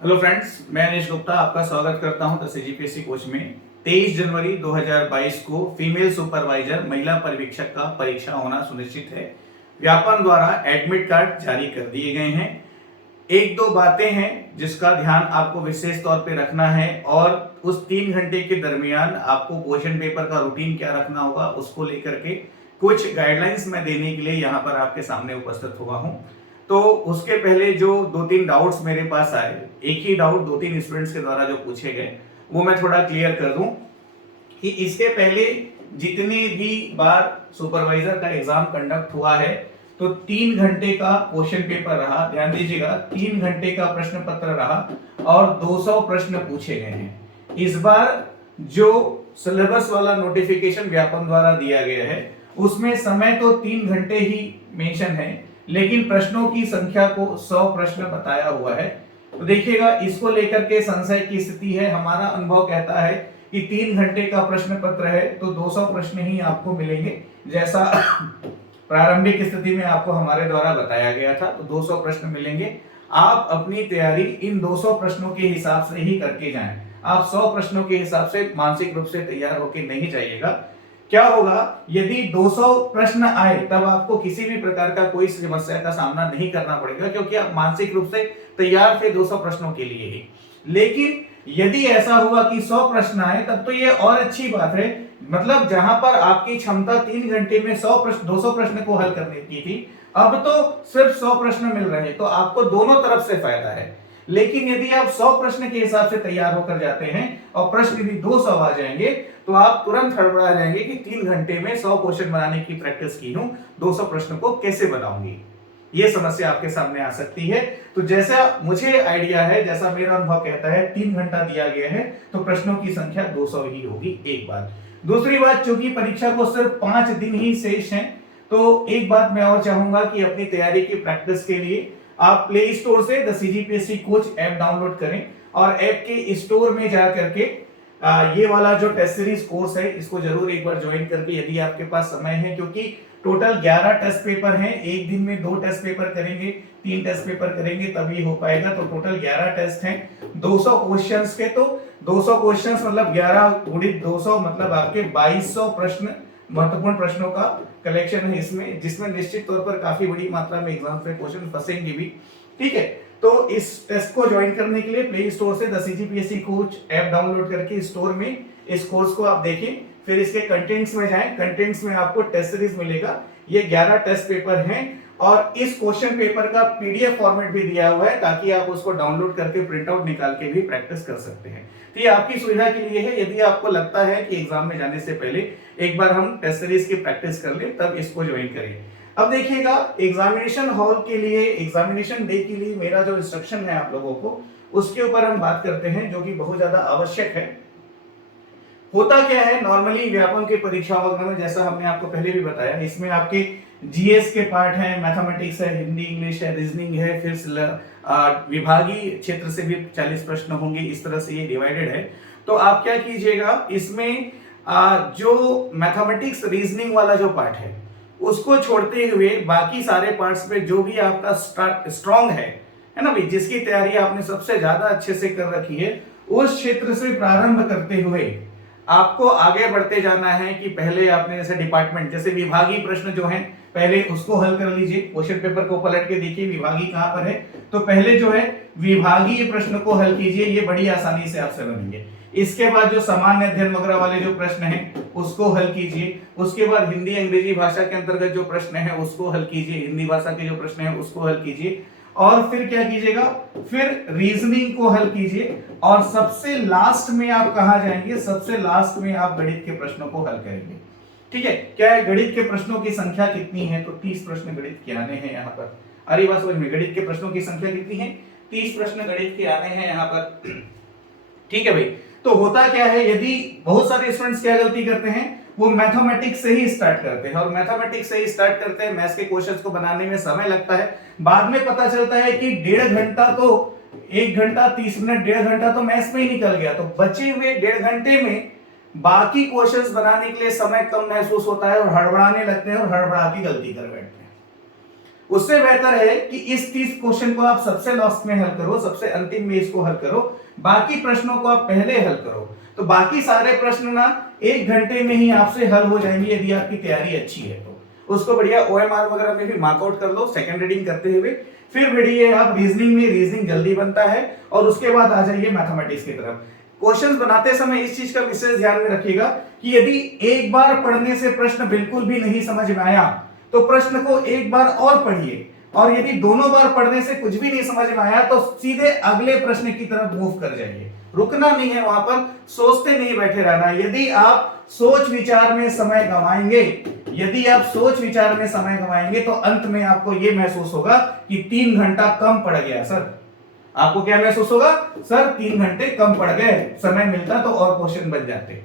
Hello friends, मैं अनिश गुप्ता आपका स्वागत करता हूं द सीजीपीएससी कोच में। 23 जनवरी 2022 को फीमेल सुपरवाइजर महिला पर्यवेक्षक का परीक्षा होना सुनिश्चित है। व्यापम द्वारा एडमिट कार्ड जारी कर दिए गए हैं। एक दो बातें हैं जिसका ध्यान आपको विशेष तौर पे रखना है और उस 3 घंटे के दरमियान आपको क्वेश्चन पेपर का रूटीन क्या रखना होगा उसको लेकर के कुछ गाइडलाइंस मैं देने के लिए यहाँ पर आपके सामने उपस्थित हुआ हूँ। तो उसके पहले जो 2-3 डाउट्स मेरे पास आए, एक ही डाउट 2-3 स्टूडेंट्स के द्वारा जो पूछे गए वो मैं थोड़ा क्लियर कर दूं कि इसके पहले जितने भी बार सुपरवाइजर का एग्जाम कंडक्ट हुआ है तो 3 घंटे का क्वेश्चन पेपर रहा। ध्यान दीजिएगा, 3 घंटे का प्रश्न पत्र रहा और 200 प्रश्न पूछे गए हैं। इस बार जो सिलेबस वाला नोटिफिकेशन व्यापम द्वारा दिया गया है उसमें समय तो 3 घंटे ही मेंशन है, लेकिन प्रश्नों की संख्या को 100 प्रश्न बताया हुआ है। तो देखिएगा, इसको लेकर के संशय की स्थिति है। हमारा अनुभव कहता है कि 3 घंटे का प्रश्न पत्र है तो 200 प्रश्न ही आपको मिलेंगे, जैसा प्रारंभिक स्थिति में आपको हमारे द्वारा बताया गया था। तो 200 प्रश्न मिलेंगे। आप अपनी तैयारी इन 200 प्रश्नों के हिसाब से ही करके जाएं। आप 100 प्रश्नों के हिसाब से मानसिक रूप से तैयार होकर नहीं जाइएगा। क्या होगा, यदि 200 प्रश्न आए तब आपको किसी भी प्रकार का कोई समस्या का सामना नहीं करना पड़ेगा, क्योंकि आप मानसिक रूप से तैयार थे 200 प्रश्नों के लिए ही। लेकिन यदि ऐसा हुआ कि 100 प्रश्न आए तब तो ये और अच्छी बात है। मतलब जहां पर आपकी क्षमता 3 घंटे में 200 प्रश्न को हल करने की थी, अब तो सिर्फ 100 प्रश्न मिल रहे हैं, तो आपको दोनों तरफ से फायदा है। लेकिन यदि आप 100 प्रश्न के हिसाब से तैयार होकर जाते हैं और प्रश्न यदि 200 आ जाएंगे तो आप तुरंत हड़बड़ा जाएंगे कि 3 घंटे में 100 क्वेश्चन बनाने की प्रैक्टिस की हूं, 200 प्रश्न को कैसे बनाऊंगी। यह समस्या आपके सामने आ सकती है। तो जैसा मुझे आइडिया है, जैसा मेरा अनुभव कहता है, 3 घंटा दिया गया है तो प्रश्नों की संख्या 200 ही होगी। एक बात। दूसरी बात, चूंकि परीक्षा को सिर्फ 5 दिन ही शेष हैं, तो एक बात मैं और चाहूंगा कि अपनी तैयारी की प्रैक्टिस के लिए आप प्ले स्टोर से the CGPSC coach app download करें और ऐप के स्टोर में जा करके ये वाला जो टेस्ट सीरीज कोर्स है इसको जरूर एक बार ज्वाइन करके, यदि आपके पास समय है, क्योंकि टोटल 11 टेस्ट पेपर हैं। एक दिन में 2 टेस्ट पेपर करेंगे, 3 टेस्ट पेपर करेंगे तभी हो पाएगा। तो टोटल 11 टेस्ट हैं 200 क्वेश्चंस के। तो 200 क्वेश्चंस मतलब 11 गुणित 200 मतलब आपके 2200 प्रश्न, महत्वपूर्ण प्रश्नों का कलेक्शन है इसमें, जिसमें निश्चित तौर पर काफी बड़ी मात्रा में एग्जाम में क्वेश्चन फंसेंगे भी। ठीक है, तो इस टेस्ट को ज्वाइन करने के लिए प्ले स्टोर से the CGPSC coach app download करके स्टोर में इस कोर्स को आप देखें, फिर इसके कंटेंट्स में जाएं। कंटेंट्स में आपको टेस्ट सीरीज मिलेगा। ये 11 टेस्ट पेपर हैं और इस क्वेश्चन पेपर का पीडीएफ फॉर्मेट भी दिया हुआ है ताकि आप उसको डाउनलोड करके प्रिंट आउट निकाल के भी प्रैक्टिस कर सकते हैं। तो ये आपकी सुविधा के लिए है। यदि आपको लगता है कि एग्जाम में जाने से पहले एक बार हम टेस्ट सीरीज की प्रैक्टिस कर लें, तब इसको ज्वाइन करें। अब देखिएगा, एग्जामिनेशन हॉल के लिए, एग्जामिनेशन डे के लिए मेरा जो इंस्ट्रक्शन है आप लोगों को, उसके ऊपर हम बात करते हैं, जो कि बहुत ज्यादा आवश्यक है। होता क्या है, नॉर्मली व्यापम की परीक्षाओं में, जैसा हमने आपको पहले भी बताया, इसमें आपके जीएस के पार्ट हैं, मैथमेटिक्स है, हिंदी इंग्लिश है, रीजनिंग है, फिर विभागीय क्षेत्र से भी 40 प्रश्न होंगे। इस तरह से ये डिवाइडेड है। तो आप क्या कीजिएगा, इसमें जो मैथमेटिक्स रीजनिंग वाला जो पार्ट है उसको छोड़ते हुए बाकी सारे पार्ट्स में जो भी आपका स्ट्रॉन्ग है ना भाई, जिसकी तैयारी आपने सबसे ज्यादा अच्छे से कर रखी है, उस क्षेत्र से प्रारंभ करते हुए आपको आगे बढ़ते जाना है। कि पहले आपने जैसे डिपार्टमेंट, जैसे विभागीय प्रश्न जो हैं पहले उसको हल कर लीजिए। क्वेश्चन पेपर को पलट के देखिए विभागीय कहां पर है, तो पहले जो है विभागीय प्रश्न को हल कीजिए, ये बड़ी आसानी से आपसे बनेंगे। इसके बाद जो सामान्य अध्ययन वगैरह वाले जो प्रश्न हैं उसको हल कीजिए। उसके बाद हिंदी अंग्रेजी भाषा के अंतर्गत जो प्रश्न है उसको हल कीजिए, हिंदी भाषा के जो प्रश्न है उसको हल कीजिए। और फिर क्या कीजिएगा, फिर रीजनिंग को हल कीजिए और सबसे लास्ट में आप कहां जाएंगे, सबसे लास्ट में आप गणित के प्रश्नों को हल करेंगे। ठीक है, क्या है, गणित के प्रश्नों की संख्या कितनी है, तो 30 प्रश्न गणित के आने हैं यहाँ पर। अरे बात समझ में, गणित के प्रश्नों की संख्या कितनी है, 30 प्रश्न गणित के आने हैं यहाँ पर। ठीक है भाई। तो होता क्या है, यदि बहुत सारे स्टूडेंट्स क्या गलती करते हैं, वो मैथमेटिक्स से ही स्टार्ट करते हैं और मैथमेटिक्स से ही स्टार्ट करते हैं, मैथ्स के क्वेश्चंस को बनाने में समय लगता है। बाद में पता चलता है कि 1.5 घंटा तो 1 घंटा 30 मिनट 1.5 घंटा तो मैथ्स में ही निकल गया। तो बचे हुए 1.5 घंटे में बाकी क्वेश्चंस बनाने के लिए समय कम महसूस होता है और हड़बड़ाने लगते हैं और हड़बड़ा के गलती कर बैठते हैं। उससे बेहतर है कि इस 30 क्वेश्चन को आप सबसे लास्ट में हल करो, सबसे अंतिम में इसको हल करो, बाकी प्रश्नों को आप पहले हल करो। तो बाकी सारे प्रश्न ना 1 घंटे में ही आपसे हल हो जाएंगे यदि आपकी तैयारी अच्छी है तो। उसको बढ़िया OMR वगैरह में भी मार्कआउट कर लो सेकंड रीडिंग करते हुए, फिर बढ़िए आप रीजनिंग में, रीजनिंग जल्दी बनता है, और उसके बाद आ जाइए मैथमेटिक्स की तरफ। क्वेश्चंस बनाते समय इस चीज का विशेष ध्यान में रखिएगा कि यदि एक बार पढ़ने से प्रश्न बिल्कुल भी नहीं समझ में आया तो प्रश्न को एक बार और पढ़िए, और यदि दोनों बार पढ़ने से कुछ भी नहीं समझ में आया तो सीधे अगले प्रश्न की तरफ मूव कर जाइए। रुकना नहीं है वहां पर, सोचते नहीं बैठे रहना। यदि आप सोच विचार में समय गंवाएंगे, यदि आप सोच विचार में समय गंवाएंगे तो अंत में आपको यह महसूस होगा कि 3 घंटा कम पड़ गया सर। आपको क्या महसूस होगा? सर 3 घंटे कम पड़ गए, समय मिलता तो और क्वेश्चन बन जाते।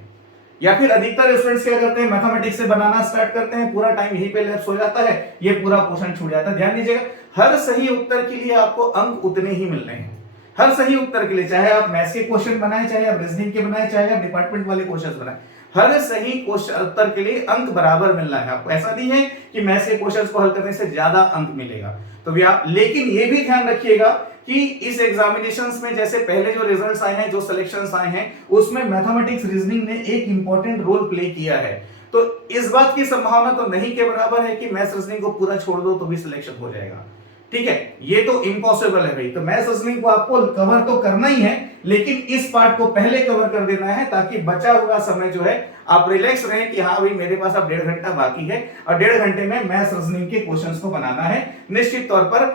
या फिर अधिकतर स्टूडेंट्स क्या करते हैं, मैथमेटिक्स से बनाना स्टार्ट करते हैं, पूरा टाइम यहीं पे लैप्स हो जाता है, ये पूरा क्वेश्चन छूट जाता है। ध्यान दीजिएगा, हर सही उत्तर के लिए आपको अंक उतने ही मिलने हैं। हर सही उत्तर के लिए, चाहे आप मैथ्स के क्वेश्चन बनाएं, चाहे आप रीजनिंग के बनाएं, चाहे आप डिपार्टमेंट वाले क्वेश्चन बनाएं, हर सही क्वेश्चन उत्तर के लिए अंक बराबर मिलना है आपको। ऐसा नहीं है कि मैथ्स के क्वेश्चंस को हल करने से ज्यादा अंक मिलेगा। तो लेकिन ये भी ध्यान रखिएगा कि इस एग्जामिनेशंस में जैसे पहले जो रिजल्ट्स आए हैं, जो सिलेक्शंस आए हैं, उसमें मैथमेटिक्स रीजनिंग ने एक इंपॉर्टेंट रोल प्ले किया है। तो इस बात की संभावना तो नहीं के बराबर है कि मैथ्स रीजनिंग को पूरा छोड़ दो तो भी सिलेक्शन हो जाएगा। ठीक है, ये तो इम्पॉसिबल है भाई। तो मैथ्स रीजनिंग को आपको कवर तो करना ही है, लेकिन इस पार्ट को पहले कवर कर देना है ताकि बचा हुआ समय जो है आप रिलैक्स रहें कि हाँ भाई मेरे पास अब 1.5 घंटा बाकी है और 1.5 घंटे में मैथ्स रीजनिंग के क्वेश्चंस को बनाना है। निश्चित तौर पर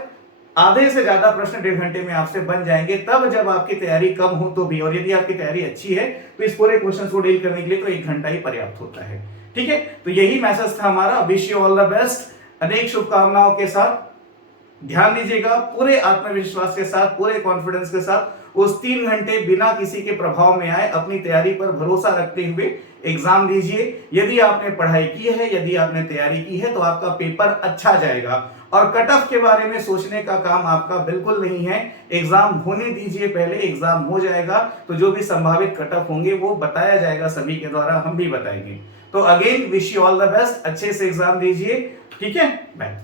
आधे से ज्यादा प्रश्न 1.5 घंटे में आपसे बन जाएंगे, तब जब आपकी तैयारी कम हो तो भी। और यदि आपकी तैयारी अच्छी है तो इस पूरे क्वेश्चन को डील करने के लिए तो 1 घंटा ही पर्याप्त होता है। ठीक है, तो यही मैसेज था हमारा। Wish you all the best, अनेक शुभकामनाओं के साथ। ध्यान दीजिएगा, पूरे आत्मविश्वास के साथ, पूरे कॉन्फिडेंस के साथ उस 3 घंटे बिना किसी के प्रभाव में आए अपनी तैयारी पर भरोसा रखते हुए एग्जाम दीजिए। यदि आपने पढ़ाई की है, यदि आपने तैयारी की है तो आपका पेपर अच्छा जाएगा। और कट ऑफ के बारे में सोचने का काम आपका बिल्कुल नहीं है। एग्जाम होने दीजिए, पहले एग्जाम हो जाएगा तो जो भी संभावित कट ऑफ होंगे वो बताया जाएगा सभी के द्वारा, हम भी बताएंगे। तो again wish you all the best, अच्छे से एग्जाम दीजिए। ठीक है, बाय।